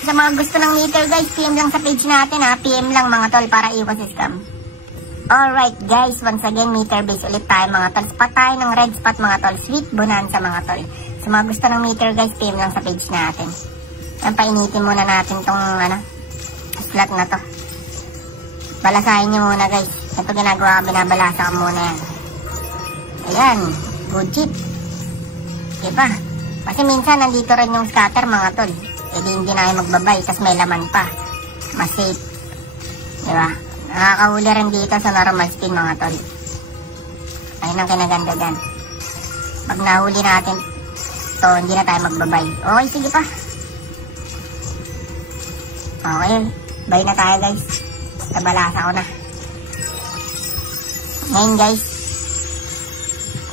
Sa mga gusto ng meter guys, PM lang sa page natin ha. PM lang mga tol para iwas scam. Alright guys, once again meter base ulit tayo mga tol. Spot tayo ng red spot mga tol. Sweet bonanza mga tol. Sa mga gusto ng meter guys, PM lang sa page natin. Yan, painitin muna natin tong slot na to. Balasahin nyo muna guys. Ito ginagawa, binabalasa ko muna yan. Ayan, good chip. Diba? Kasi minsan nandito rin yung scatter mga tol. E di hindi na kayo magbabay, tas may laman pa. Mas safe. Diba? Nakakahuli rin dito sa normal spin mga tol. Ayun ang kinaganda dyan. Pag nahuli natin to, hindi na tayo magbabay. Okay, sige pa. Okay, buy na tayo guys. Nabalasa ko na. Ngayon guys,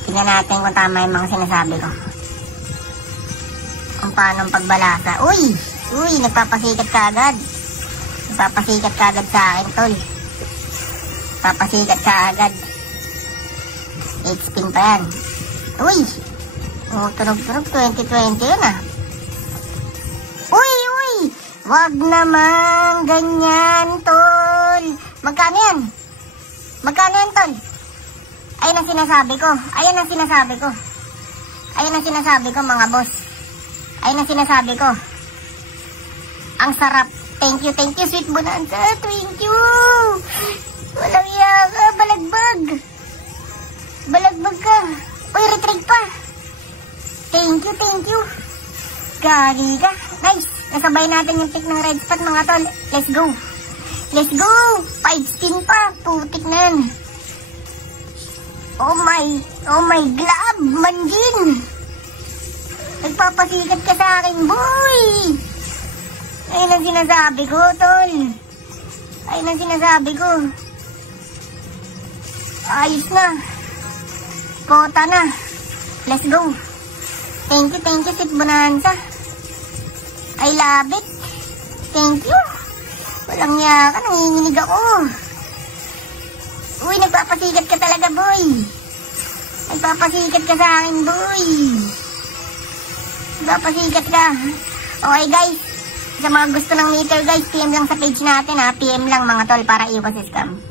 tingnan natin kung tama yung mga sinasabi ko. Kung paano ang pagbalasa. Uy! Uy! Nagpapasikat ka agad. Nagpapasikat ka agad sa akin, tol. Nagpapasikat ka agad. 8 spin pa yan. Uy! Tunog-tunog 2020 yun ah. Uy! Uy! Wag naman ganyan, tol. Magkano yan? Magkano yan, tol? Ayun ang sinasabi ko. Ayun ang sinasabi ko. Ayun ang sinasabi ko mga boss. Ayun ang sinasabi ko. Ang sarap. Thank you, sweet bonanza. Thank you. Walang yaka, balagbag. Balagbag ka. Uy, retreat pa. Thank you. Gagi ka. Nice. Nasabay natin yung pick ng red spot mga tol. Let's go. Let's go. 5 spin pa. Putik na yan. Oh my glove. Manjin. Nagpapasikat ka sa akin, boy. Ayun ang sinasabi ko, tol. Ayun ang sinasabi ko. Ayos na. Kota na. Let's go. Thank you, sweet bonanza. I love it. Thank you. Walang yaka, nanginginig ako. Uy, nagpapasikat ka talaga, boy. Nagpapasikat ka sa akin, boy. Nagpapasikat ka. Okay, guys. Sa mga gusto ng meter, guys, PM lang sa page natin, ha. PM lang, mga tol, para iwas scam.